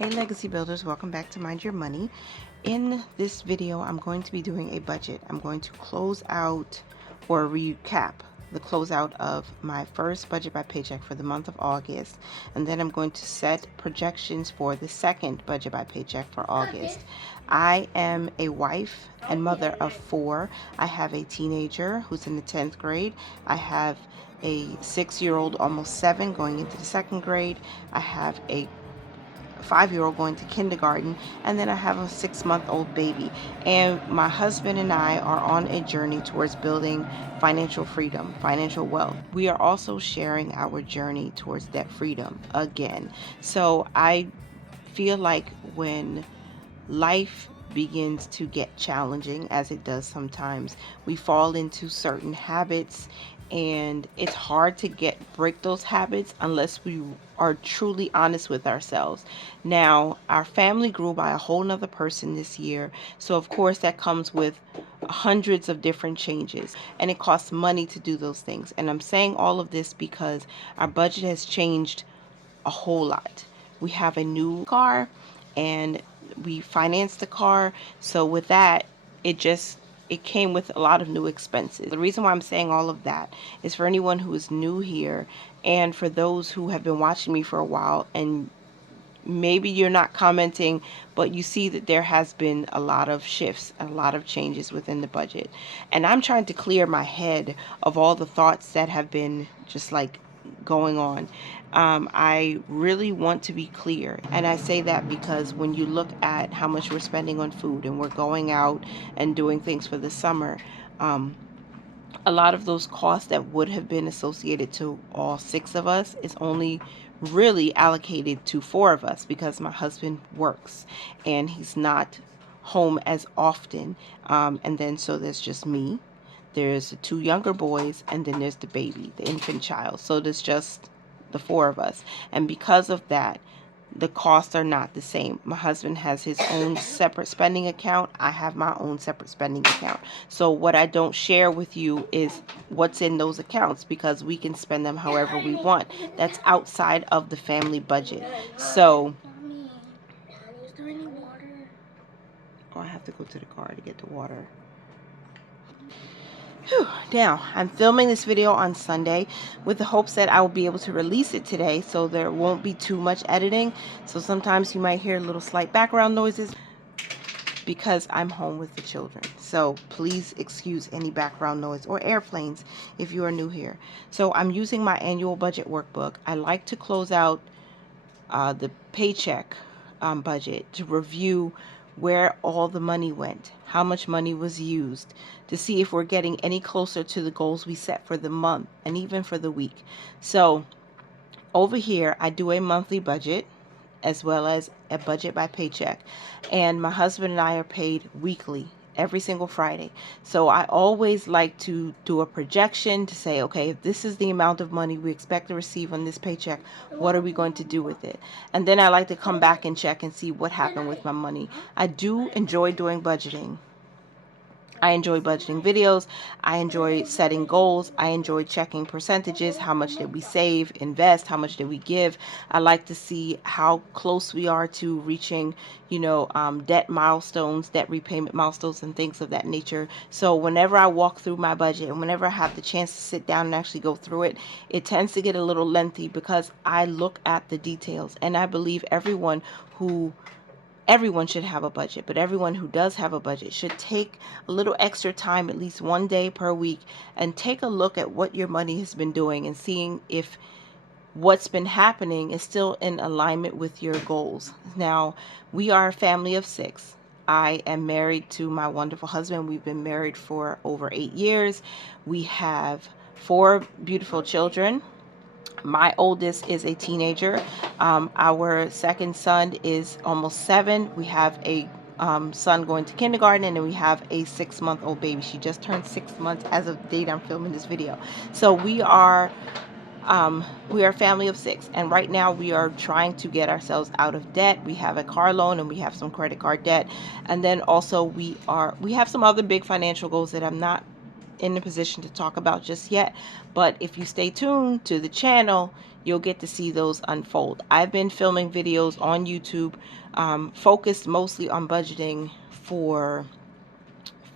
Hey Legacy Builders, welcome back to Mind Your Money. In this video, I'm going to be doing a budget. I'm going to close out or recap the closeout of my first budget by paycheck for the month of August, and then I'm going to set projections for the second budget by paycheck for August. I am a wife and mother of 4. I have a teenager who's in the 10th grade. I have a 6-year-old, almost 7, going into the 2nd grade. I have a 5-year-old going to kindergarten, and then I have a 6-month-old baby. And my husband and I are on a journey towards building financial freedom, financial wealth. We are also sharing our journey towards debt freedom again. So I feel like when life begins to get challenging, as it does sometimes, we fall into certain habits, and it's hard to break those habits unless we are truly honest with ourselves. Now, our family grew by a whole nother person this year, so of course that comes with hundreds of different changes, and it costs money to do those things. And I'm saying all of this because our budget has changed a whole lot. We have a new car, and we financed the car, so with that, it came with a lot of new expenses. The reason why I'm saying all of that is for anyone who is new here, and for those who have been watching me for a while, and maybe you're not commenting, but you see that there has been a lot of shifts, a lot of changes within the budget. And I'm trying to clear my head of all the thoughts that have been just like going on. I really want to be clear. And I say that because when you look at how much we're spending on food, and we're going out and doing things for the summer, a lot of those costs that would have been associated to all 6 of us is only really allocated to 4 of us, because my husband works and he's not home as often. And then so there's just me, there's the 2 younger boys, and then there's the baby, the infant child. So there's just the 4 of us. And because of that, the costs are not the same. My husband has his own separate spending account. I have my own separate spending account. So what I don't share with you is what's in those accounts, because we can spend them however we want. That's outside of the family budget. So, oh, I have to go to the car to get the water. Now, I'm filming this video on Sunday with the hopes that I will be able to release it today, so there won't be too much editing. So sometimes you might hear little slight background noises because I'm home with the children. So please excuse any background noise or airplanes if you are new here. So I'm using my annual budget workbook. I like to close out the paycheck budget to review where all the money went, how much money was used, to see if we're getting any closer to the goals we set for the month and even for the week. So over here, I do a monthly budget as well as a budget by paycheck, and my husband and I are paid weekly, every single Friday. So I always like to do a projection to say, okay, if this is the amount of money we expect to receive on this paycheck, what are we going to do with it? And then I like to come back and check and see what happened with my money. I do enjoy doing budgeting. I enjoy budgeting videos. I enjoy setting goals. I enjoy checking percentages. How much did we save, invest? How much did we give? I like to see how close we are to reaching, debt milestones, debt repayment milestones, and things of that nature. So whenever I walk through my budget, and whenever I have the chance to sit down and actually go through it, it tends to get a little lengthy because I look at the details. And I believe everyone should have a budget, but everyone who does have a budget should take a little extra time, at least one day per week, and take a look at what your money has been doing and seeing if what's been happening is still in alignment with your goals. Now, we are a family of 6. I am married to my wonderful husband. We've been married for over 8 years. We have 4 beautiful children. My oldest is a teenager. Our second son is almost 7. We have a son going to kindergarten, and then we have a 6-month-old baby. She just turned 6 months as of the date I'm filming this video. So we are a family of 6, and right now we are trying to get ourselves out of debt. We have a car loan and we have some credit card debt, and then also we have some other big financial goals that I'm not in a position to talk about just yet. But if you stay tuned to the channel, you'll get to see those unfold. I've been filming videos on YouTube focused mostly on budgeting for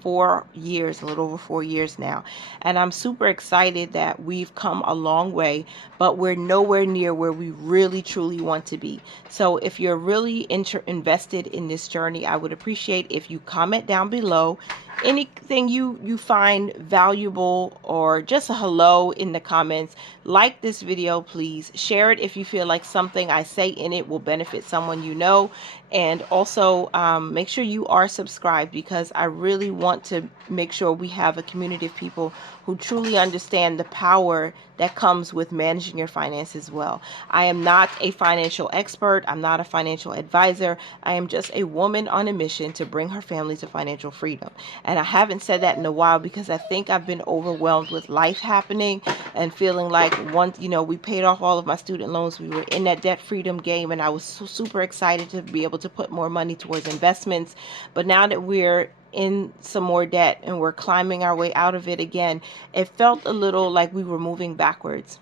4 years, a little over 4 years now. And I'm super excited that we've come a long way, but we're nowhere near where we really truly want to be. So if you're really invested in this journey, I would appreciate if you comment down below anything you find valuable, or just a hello in the comments. Like this video, please. Share it if you feel like something I say in it will benefit someone you know. And also make sure you are subscribed, because I really want to make sure we have a community of people who truly understand the power that comes with managing your finances well. I am not a financial expert. I'm not a financial advisor. I am just a woman on a mission to bring her family to financial freedom. And I haven't said that in a while, because I think I've been overwhelmed with life happening and feeling like once, we paid off all of my student loans, we were in that debt freedom game, and I was super excited to be able to put more money towards investments. But now that we're in some more debt and we're climbing our way out of it again, it felt a little like we were moving backwards.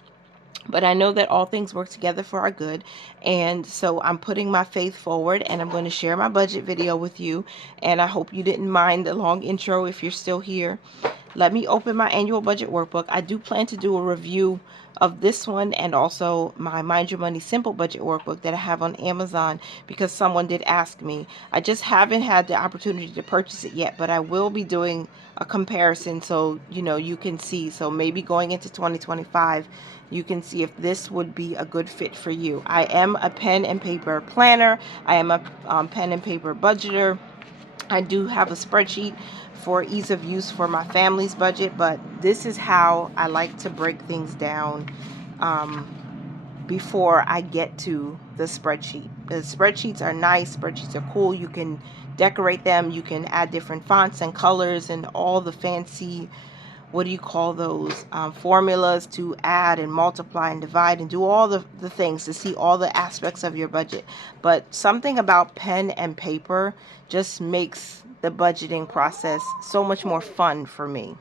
But I know that all things work together for our good. And so I'm putting my faith forward, and I'm going to share my budget video with you. And I hope you didn't mind the long intro if you're still here. Let me open my annual budget workbook. I do plan to do a review of this one and also my Mind Your Money Simple Budget workbook that I have on Amazon, because someone did ask me. I just haven't had the opportunity to purchase it yet, but I will be doing a comparison so you can see. So maybe going into 2025, you can see if this would be a good fit for you. I am a pen and paper planner. I am a pen and paper budgeter. I do have a spreadsheet for ease of use for my family's budget, but this is how I like to break things down before I get to the spreadsheet. The spreadsheets are nice. Spreadsheets are cool. You can decorate them. You can add different fonts and colors and all the fancy, what do you call those, formulas to add and multiply and divide and do all the things to see all the aspects of your budget. But something about pen and paper just makes the budgeting process so much more fun for me,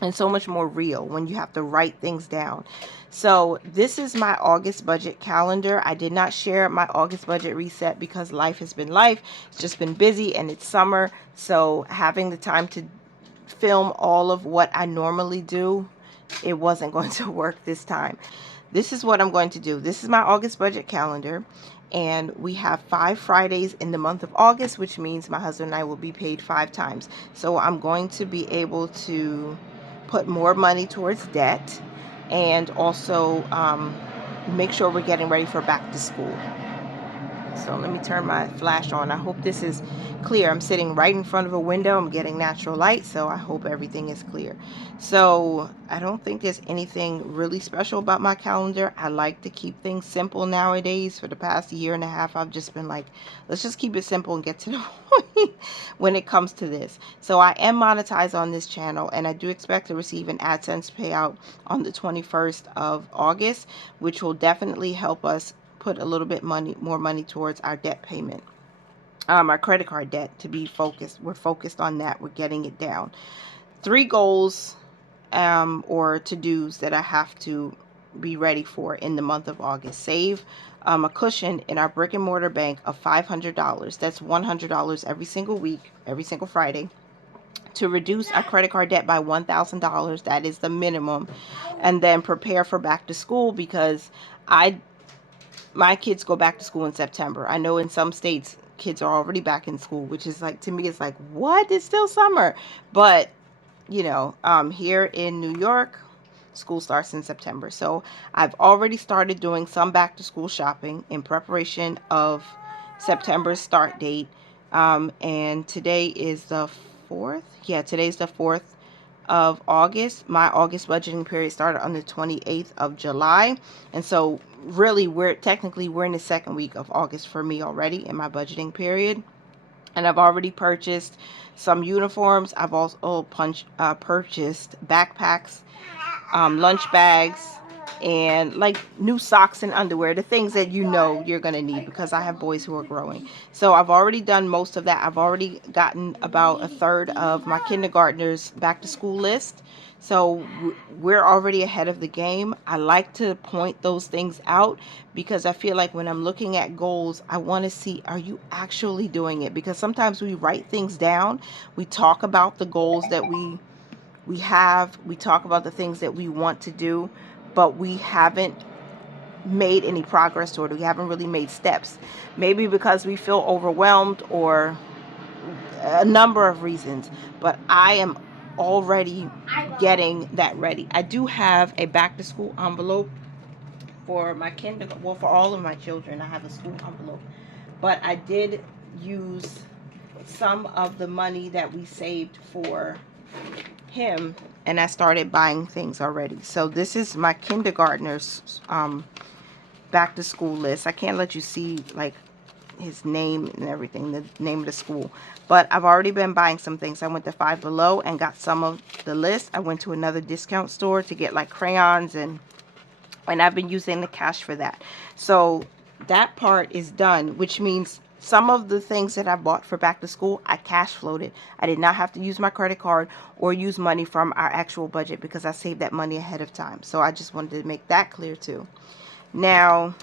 and so much more real when you have to write things down. So this is my August budget calendar. I did not share my August budget reset because life has been life. It's just been busy and it's summer. So having the time to film all of what I normally do, it wasn't going to work this time. This is what I'm going to do. This is my August budget calendar, and we have 5 Fridays in the month of August, which means my husband and I will be paid 5 times. So I'm going to be able to put more money towards debt, and also make sure we're getting ready for back to school. So let me turn my flash on. I hope this is clear. I'm sitting right in front of a window. I'm getting natural light, so I hope everything is clear. So I don't think there's anything really special about my calendar. I like to keep things simple nowadays. For the past year and a half, I've just been like, let's just keep it simple and get to the point when it comes to this. So I am monetized on this channel, and I do expect to receive an AdSense payout on the 21st of August, which will definitely help us put a little bit more money towards our debt payment, our credit card debt, to be focused. We're focused on that. We're getting it down. 3 goals or to-dos that I have to be ready for in the month of August. Save a cushion in our brick and mortar bank of $500. That's $100 every single week, every single Friday, to reduce our credit card debt by $1,000. That is the minimum. And then prepare for back to school, because my kids go back to school in September. I know in some states kids are already back in school, which is like, to me, it's like, what? It's still summer. But here in New York, school starts in September. So I've already started doing some back to school shopping in preparation of September's start date. And today is the 4th. Yeah, today's the 4th of August. My August budgeting period started on the 28th of July. And so really we're in the 2nd week of August for me already in my budgeting period. And I've already purchased some uniforms. I've also purchased backpacks, lunch bags, and like new socks and underwear, the things that you know you're going to need, because I have boys who are growing. So I've already done most of that. I've already gotten about a third of my kindergartners back to school list. So we're already ahead of the game. I like to point those things out because I feel like when I'm looking at goals, I want to see, are you actually doing it? Because sometimes we write things down, we talk about the goals that we talk about the things that we want to do, but we haven't made any progress toward it. We haven't really made steps. Maybe because we feel overwhelmed or a number of reasons, but I am already getting that ready. I do have a back to school envelope for my kindergarten, well, for all of my children. I have a school envelope, but I did use some of the money that we saved for him, and I started buying things already. So this is my kindergartner's back to school list. I can't let you see like his name and everything, the name of the school, but I've already been buying some things. I went to Five Below and got some of the list. I went to another discount store to get like crayons, and I've been using the cash for that. So that part is done, which means some of the things that I bought for back to school, I cash flowed it. I did not have to use my credit card or use money from our actual budget because I saved that money ahead of time. So I just wanted to make that clear too. Now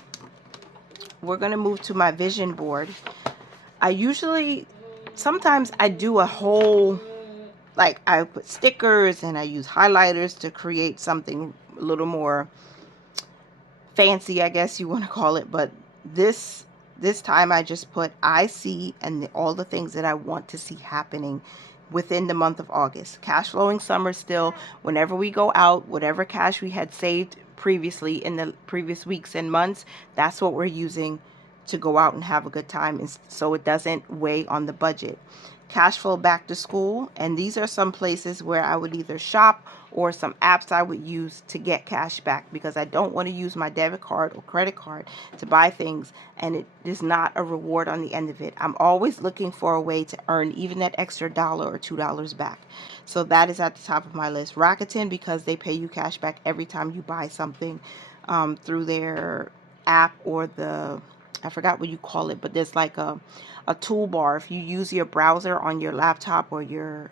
we're going to move to my vision board. Sometimes I do a whole, like I put stickers and I use highlighters to create something a little more fancy, I guess you want to call it. But this time I just put I see and all the things that I want to see happening within the month of August. Cash flowing summer still. Whenever we go out, whatever cash we had saved previously in the previous weeks and months, that's what we're using to go out and have a good time, so it doesn't weigh on the budget. Cash flow back to school, and these are some places where I would either shop or some apps I would use to get cash back, because I don't want to use my debit card or credit card to buy things and it is not a reward on the end of it. I'm always looking for a way to earn even that extra $1 or $2 back. So that is at the top of my list. Rakuten, because they pay you cash back every time you buy something through their app, or I forgot what you call it, but there's like a toolbar. If you use your browser on your laptop or your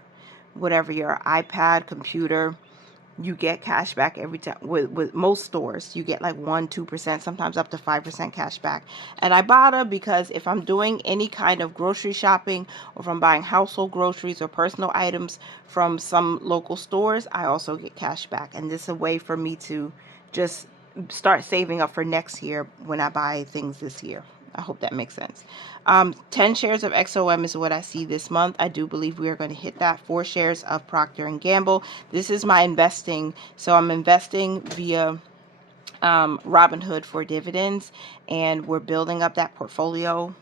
iPad, computer, you get cash back every time. With most stores, you get like 1-2%, sometimes up to 5% cash back. And Ibotta, because if I'm doing any kind of grocery shopping, or if I'm buying household groceries or personal items from some local stores, I also get cash back. And this is a way for me to just start saving up for next year when I buy things this year. I hope that makes sense. 10 shares of XOM is what I see this month. I do believe we are going to hit that. 4 shares of Procter & Gamble. This is my investing. So I'm investing via Robinhood for dividends, and we're building up that portfolio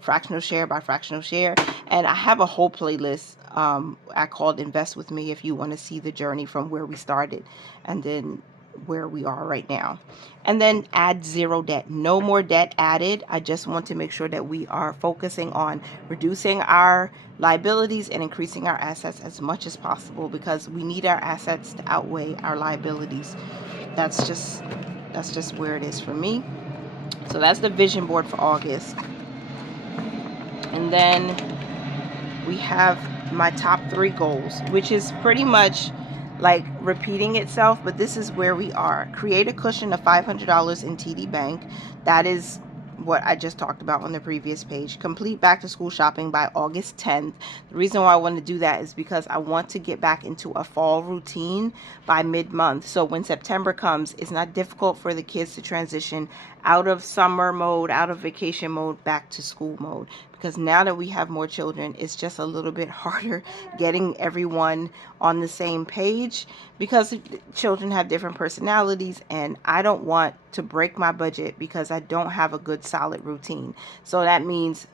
fractional share by fractional share. And I have a whole playlist I called Invest With Me, if you want to see the journey from where we started and then where we are right now. And then add zero debt. No more debt added. I just want to make sure that we are focusing on reducing our liabilities and increasing our assets as much as possible, because we need our assets to outweigh our liabilities. That's just where it is for me. So that's the vision board for August. And then we have my top 3 goals, which is pretty much like repeating itself, but this is where we are. Create a cushion of $500 in TD Bank. That is what I just talked about on the previous page. Complete back to school shopping by August 10th. The reason why I want to do that is because I want to get back into a fall routine by mid-month. So when September comes, it's not difficult for the kids to transition out of summer mode, out of vacation mode, back to school mode. Because now that we have more children, it's just a little bit harder getting everyone on the same page, because children have different personalities, and I don't want to break my budget because I don't have a good solid routine. So that means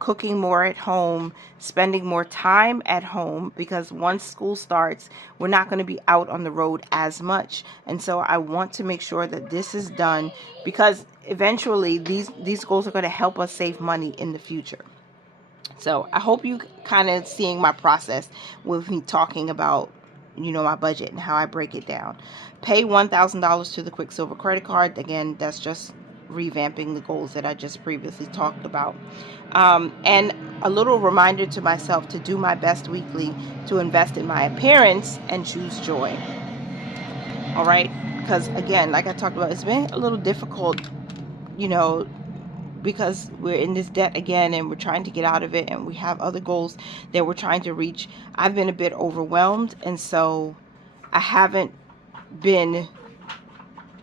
cooking more at home, spending more time at home, because once school starts, we're not going to be out on the road as much. And so I want to make sure that this is done, because eventually these goals are going to help us save money in the future. So I hope you kind of seeing my process with me talking about my budget and how I break it down. Pay $1,000 to the Quicksilver credit card. Again, that's just revamping the goals that I just previously talked about. And a little reminder to myself to do my best weekly to invest in my appearance and choose joy. All right, because again, like I talked about, it's been a little difficult, because we're in this debt again and we're trying to get out of it, and we have other goals that we're trying to reach. I've been a bit overwhelmed, and so I haven't been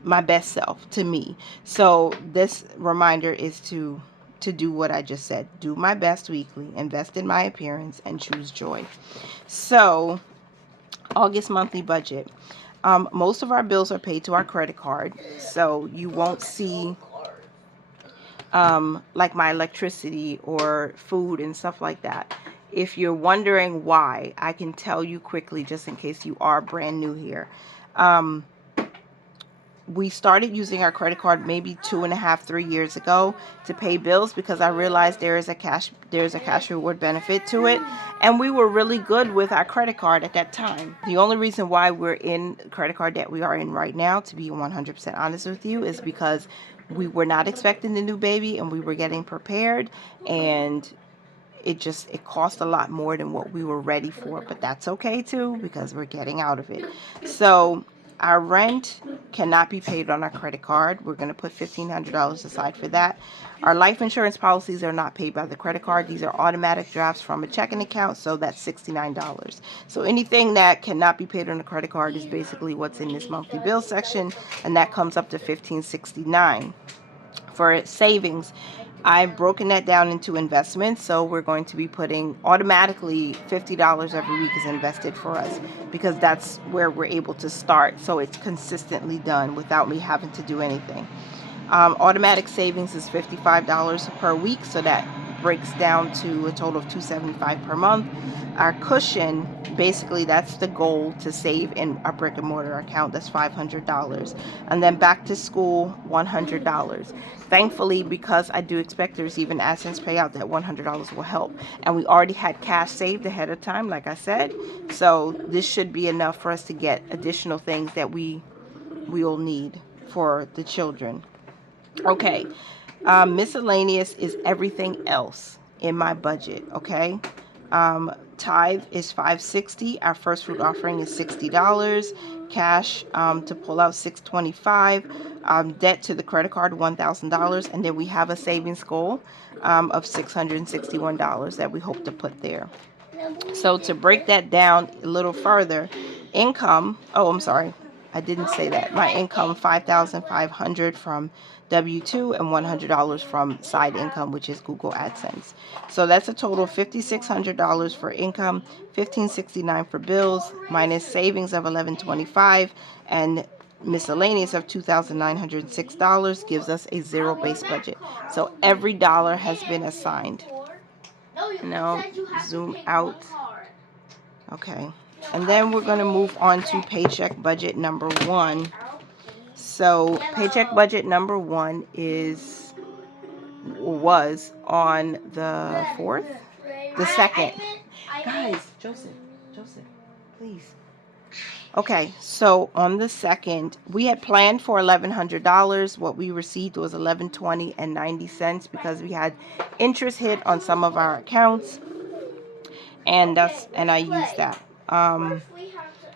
my best self to me. So this reminder is to do what I just said. Do my best weekly, invest in my appearance, and choose joy. So August monthly budget. Most of our bills are paid to our credit card, so you won't see like my electricity or food and stuff like that. If you're wondering why, I can tell you quickly, just in case you are brand new here. We started using our credit card maybe 2.5, 3 years ago to pay bills, because I realized there's a cash reward benefit to it, and we were really good with our credit card at that time. The only reason why we're in credit card debt we are in right now, to be 100% honest with you, is because we were not expecting the new baby and we were getting prepared, and it cost a lot more than what we were ready for, but that's okay too, because we're getting out of it. So our rent cannot be paid on our credit card. We're going to put $1,500 aside for that. Our life insurance policies are not paid by the credit card. These are automatic drafts from a checking account, so that's $69. So anything that cannot be paid on a credit card is basically what's in this monthly bill section, and that comes up to $1,569. For savings, I've broken that down into investments, so we're going to be putting automatically $50 every week is invested for us, because that's where we're able to start, so it's consistently done without me having to do anything. Automatic savings is $55 per week, so that breaks down to a total of $275 per month. Our cushion, basically that's the goal to save in our brick and mortar account, that's $500. And then back to school, $100. Thankfully, because I do expect to receive an AdSense payout, that $100 will help. And we already had cash saved ahead of time, like I said, so this should be enough for us to get additional things that we'll need for the children. Okay, miscellaneous is everything else in my budget. Okay, tithe is $560. Our first fruit offering is $60. Cash to pull out $625. Debt to the credit card $1,000, and then we have a savings goal of $661 that we hope to put there. So to break that down a little further, income. Oh, I'm sorry, I didn't say that. My income, $5,500 from W-2 and $100 from side income, which is Google AdSense. So that's a total of $5,600 for income, $1,569 for bills, minus savings of $1,125, and miscellaneous of $2,906 gives us a zero-based budget. So every dollar has been assigned. Now zoom out. Okay, and then we're going to move on to paycheck budget number 1. So paycheck budget number 1 was on the 4th, the 2nd. Guys, Joseph, please. Okay, so on the 2nd, we had planned for $1,100. What we received was $1,120.90 because we had interest hit on some of our accounts, and I used that.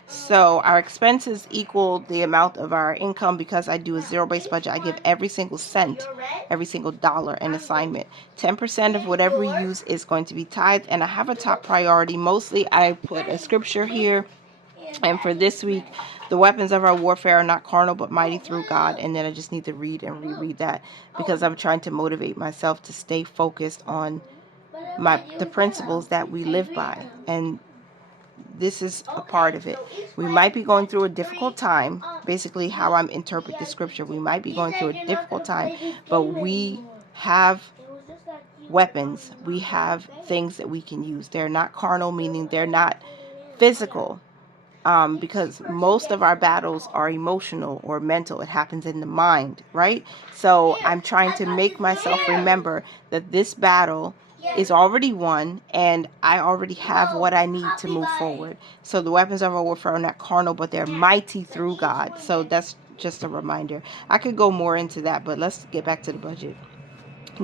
So our expenses equal the amount of our income. Because I do a zero-based budget, I give every single cent, every single dollar an assignment. 10% of whatever we use is going to be tithed, and I have a top priority. Mostly I put a scripture here, and for this week, the weapons of our warfare are not carnal but mighty through God. And then I just need to read and reread that, because I'm trying to motivate myself to stay focused on the principles that we live by, and this is a part of it. We might be going through a difficult time. Basically, how I'm interpret the scripture, we might be going through a difficult time, but we have weapons. We have things that we can use. They're not carnal, meaning they're not physical, because most of our battles are emotional or mental. It happens in the mind, right? So I'm trying to make myself remember that this battle is already won, and I already have what I need to move forward. So the weapons of our warfare are not carnal, but they're mighty through God. So that's just a reminder. I could go more into that, but let's get back to the budget.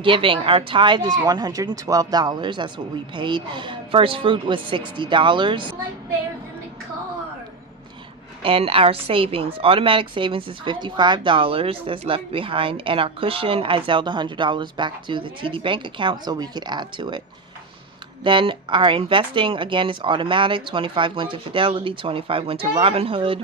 Giving, our tithe is $112. That's what we paid. First fruit was $60. And our savings, automatic savings, is $55 that's left behind. And our cushion, I zelled $100 back to the TD Bank account so we could add to it. Then our investing, again, is automatic. 25 went to Fidelity, 25 went to Robinhood.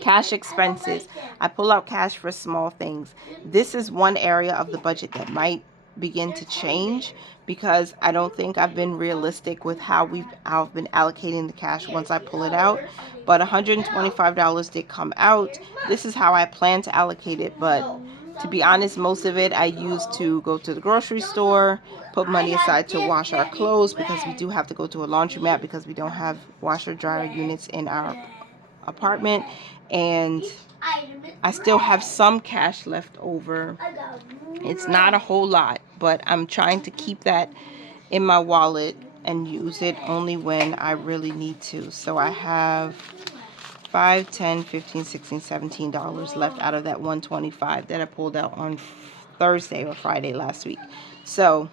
Cash expenses, I pull out cash for small things. This is one area of the budget that might begin to change because I don't think I've been realistic with how I've been allocating the cash once I pull it out. But $125 did come out. This is how I plan to allocate it, but to be honest, most of it I use to go to the grocery store, put money aside to wash our clothes because we do have to go to a laundromat because we don't have washer dryer units in our apartment, and I still have some cash left over. It's not a whole lot, but I'm trying to keep that in my wallet and use it only when I really need to. So I have $5, $10, $15, $16, $17 left out of that $125 that I pulled out on Thursday or Friday last week. So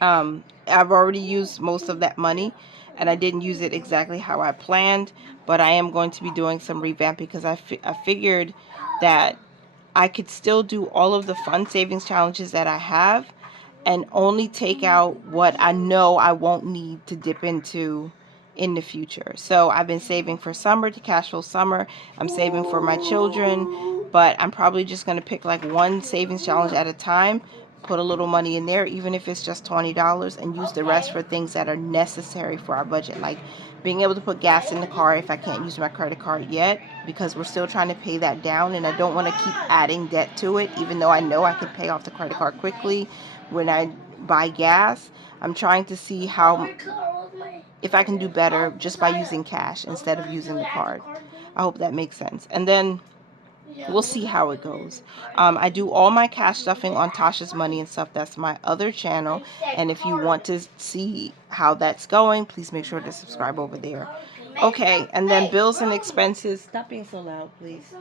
I've already used most of that money, and I didn't use it exactly how I planned, but I am going to be doing some revamping because I figured that I could still do all of the fun savings challenges that I have and only take out what I know I won't need to dip into in the future. So I've been saving for summer to cash flow summer. I'm saving for my children, but I'm probably just going to pick like one savings challenge at a time, put a little money in there, even if it's just $20, and use the rest for things that are necessary for our budget, like being able to put gas in the car if I can't use my credit card yet, because we're still trying to pay that down, and I don't want to keep adding debt to it, even though I know I can pay off the credit card quickly when I buy gas. I'm trying to see if I can do better just by using cash instead of using the card. I hope that makes sense. And then we'll see how it goes. I do all my cash stuffing on Tasha's Money and Stuff. That's my other channel. And if you want to see how that's going, please make sure to subscribe over there. Okay, and then bills and expenses. Stop being so loud, please.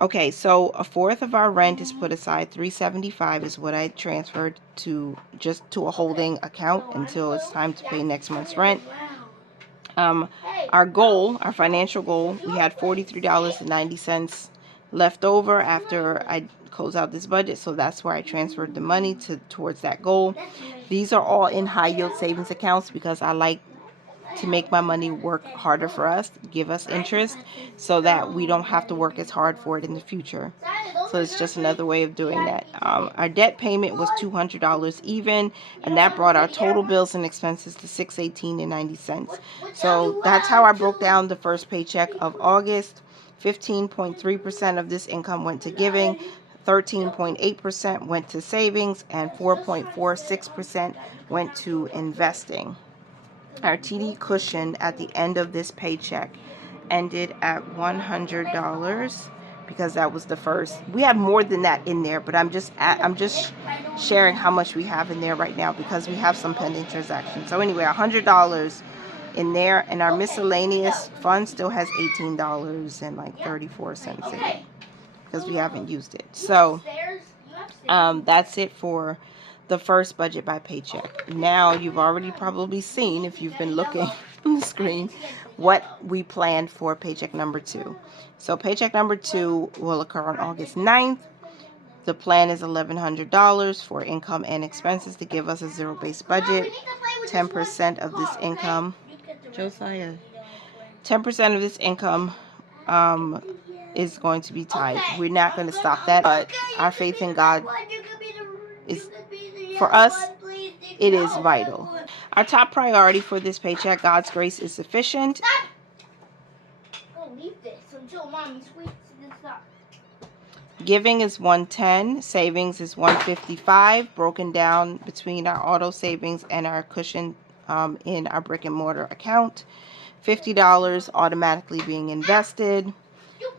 Okay, so a fourth of our rent is put aside. $375 is what I transferred to just to a holding account until it's time to pay next month's rent. Our goal, our financial goal, we had $43.90 left over after I close out this budget, so that's where I transferred the money towards that goal. These are all in high yield savings accounts because I like to make my money work harder for us, give us interest, so that we don't have to work as hard for it in the future. So it's just another way of doing that. Our debt payment was $200 even, and that brought our total bills and expenses to $618.90. So that's how I broke down the first paycheck of August. 15.3% of this income went to giving, 13.8% went to savings, and 4.46% went to investing. Our TD cushion at the end of this paycheck ended at $100 because that was the first. We have more than that in there, but I'm just sharing how much we have in there right now because we have some pending transactions. So anyway, $100 in there, and our miscellaneous fund still has $18.34 in it because we haven't used it. So that's it for the first budget by paycheck. Now you've already probably seen, if you've been looking on the screen, what we planned for paycheck number 2. So paycheck number 2 will occur on August 9th. The plan is $1,100 for income and expenses to give us a zero-based budget. 10% of this income, Josiah, 10% of this income is going to be tithed. We're not going to stop that, but our faith in God is, for us, it is vital. Our top priority for this paycheck, God's grace is sufficient. Giving is $110, savings is $155, broken down between our auto savings and our cushion in our brick and mortar account. $50 automatically being invested.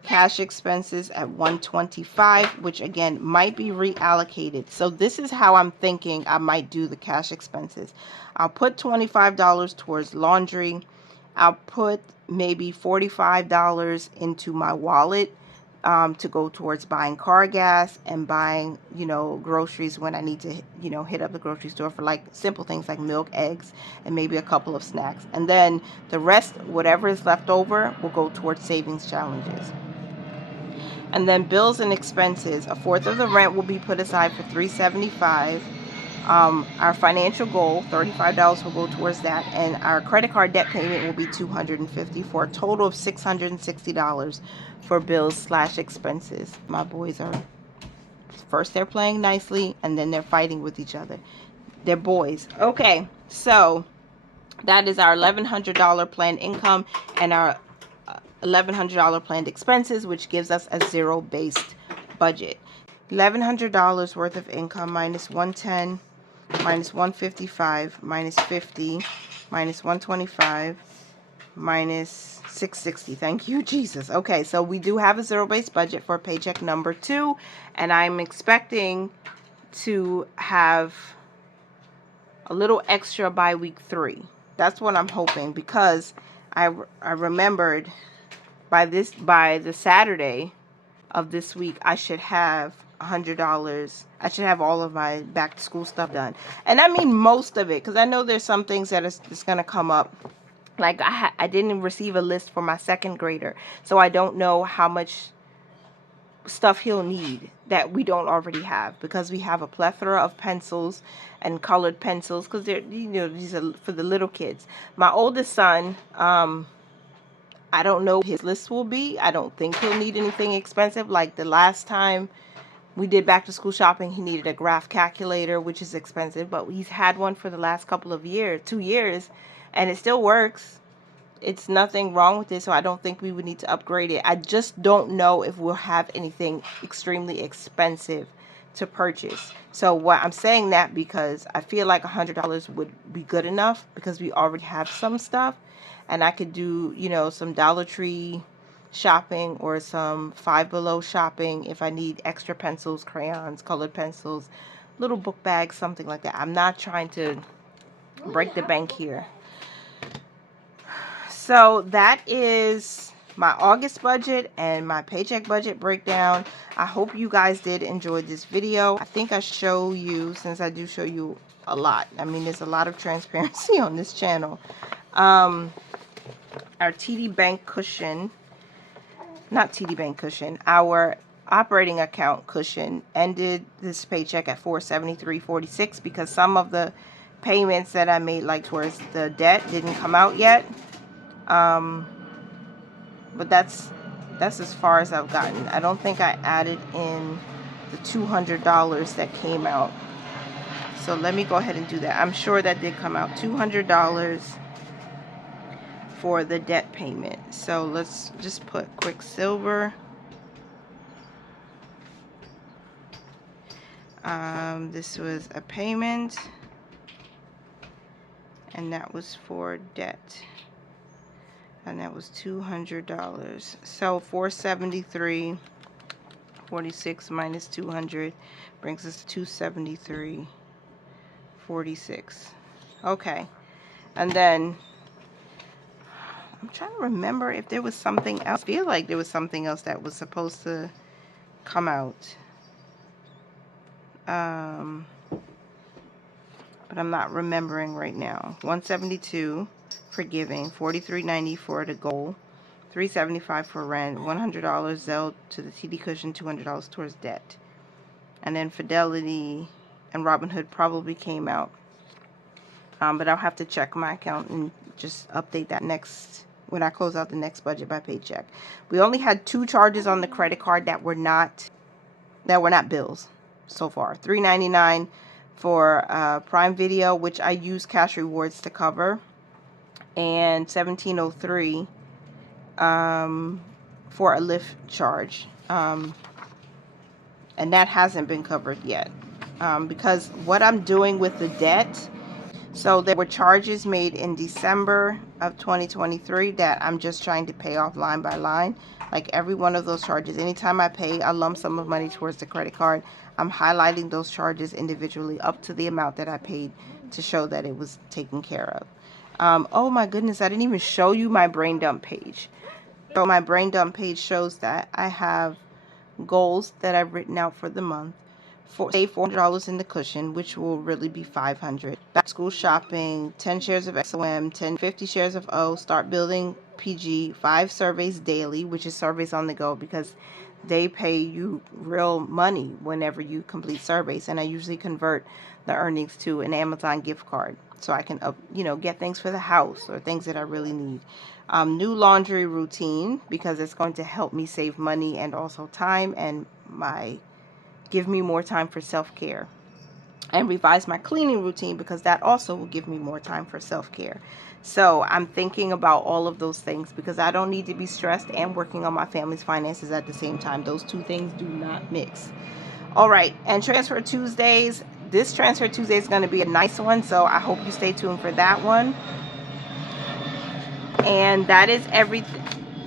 cash expenses at 125, which again might be reallocated. So this is how I'm thinking I might do the cash expenses. I'll put $25 towards laundry. I'll put maybe $45 into my wallet to go towards buying car gas and buying, groceries when I need to, hit up the grocery store for like simple things like milk, eggs, and maybe a couple of snacks. And then the rest, whatever is left over, will go towards savings challenges. And then bills and expenses, a fourth of the rent will be put aside for $375. Our financial goal, $35 will go towards that, and our credit card debt payment will be $250 for a total of $660 for bills/expenses. My boys are, first they're playing nicely and then they're fighting with each other. They're boys. Okay, so that is our $1,100 planned income and our $1,100 planned expenses, which gives us a zero-based budget. $1,100 worth of income minus 110 minus 155 minus 50 minus 125 minus 660. Thank you, Jesus. Okay, so we do have a zero-based budget for paycheck number 2, and I'm expecting to have a little extra by week 3. That's what I'm hoping, because I remembered by the Saturday of this week I should have $100. I should have all of my back to school stuff done, and I mean most of it, because I know there's some things that is going to come up. Like I didn't receive a list for my second grader, so I don't know how much stuff he'll need that we don't already have, because we have a plethora of pencils and colored pencils, because they're, these are for the little kids. My oldest son, I don't know what his list will be. I don't think he'll need anything expensive. Like the last time we did back to school shopping, he needed a graph calculator, which is expensive, but he's had one for the last couple of years, 2 years, and it still works. It's nothing wrong with it, so I don't think we would need to upgrade it. I just don't know if we'll have anything extremely expensive to purchase. So what I'm saying that because I feel like $100 would be good enough, because we already have some stuff, and I could do, some Dollar Tree shopping or some Five Below shopping if I need extra pencils, crayons, colored pencils, little book bags, something like that. I'm not trying to break the bank here. So that is my August budget and my paycheck budget breakdown. I hope you guys did enjoy this video. I think I show you, since I do show you a lot. I mean, there's a lot of transparency on this channel. Our TD Bank cushion, not TD Bank cushion, our operating account cushion ended this paycheck at $473.46, because some of the payments that I made, like towards the debt, didn't come out yet. But that's as far as I've gotten. I don't think I added in the $200 that came out. So let me go ahead and do that. I'm sure that did come out. $200 for the debt payment. So let's just put Quicksilver. This was a payment, and that was for debt, and that was $200. So $473.46 minus 200 brings us to $273.46. Okay, and then I'm trying to remember if there was something else. I feel like there was something else that was supposed to come out. But I'm not remembering right now. $172 for giving, $43.90 for the goal, $375 for rent, $100 Zelle to the TD cushion, $200 towards debt. And then Fidelity and Robinhood probably came out. But I'll have to check my account and just update that when I close out the next budget by paycheck. We only had 2 charges on the credit card that were not bills so far. $3.99 for Prime Video, which I use cash rewards to cover, and $17.03 for a Lyft charge, and that hasn't been covered yet, because what I'm doing with the debt. So there were charges made in December of 2023 that I'm just trying to pay off line by line. Like every one of those charges, anytime I pay a lump sum of money towards the credit card, I'm highlighting those charges individually up to the amount that I paid to show that it was taken care of. Oh my goodness, I didn't even show you my brain dump page. So my brain dump page shows that I have goals that I've written out for the month. Save $400 in the cushion, which will really be $500. Back to school shopping, 10 shares of XOM, 50 shares of O, start building PG, 5 surveys daily, which is surveys on the go because they pay you real money whenever you complete surveys. And I usually convert the earnings to an Amazon gift card so I can, get things for the house or things that I really need. New laundry routine because it's going to help me save money and also time and give me more time for self-care. And revise my cleaning routine because that also will give me more time for self-care. So I'm thinking about all of those things because I don't need to be stressed and working on my family's finances at the same time. Those two things do not mix. All right, and Transfer Tuesdays. This Transfer Tuesday is going to be a nice one, so I hope you stay tuned for that one. And that is everything.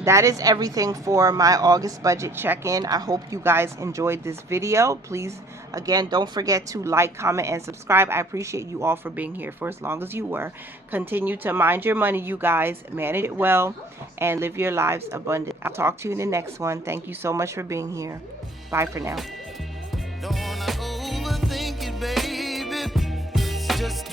That is everything for my August budget check-in. I hope you guys enjoyed this video. Please, again, don't forget to like, comment, and subscribe. I appreciate you all for being here for as long as you were. Continue to mind your money, you guys. Manage it well and live your lives abundant. I'll talk to you in the next one. Thank you so much for being here. Bye for now. Don't wanna overthink it, baby. It's just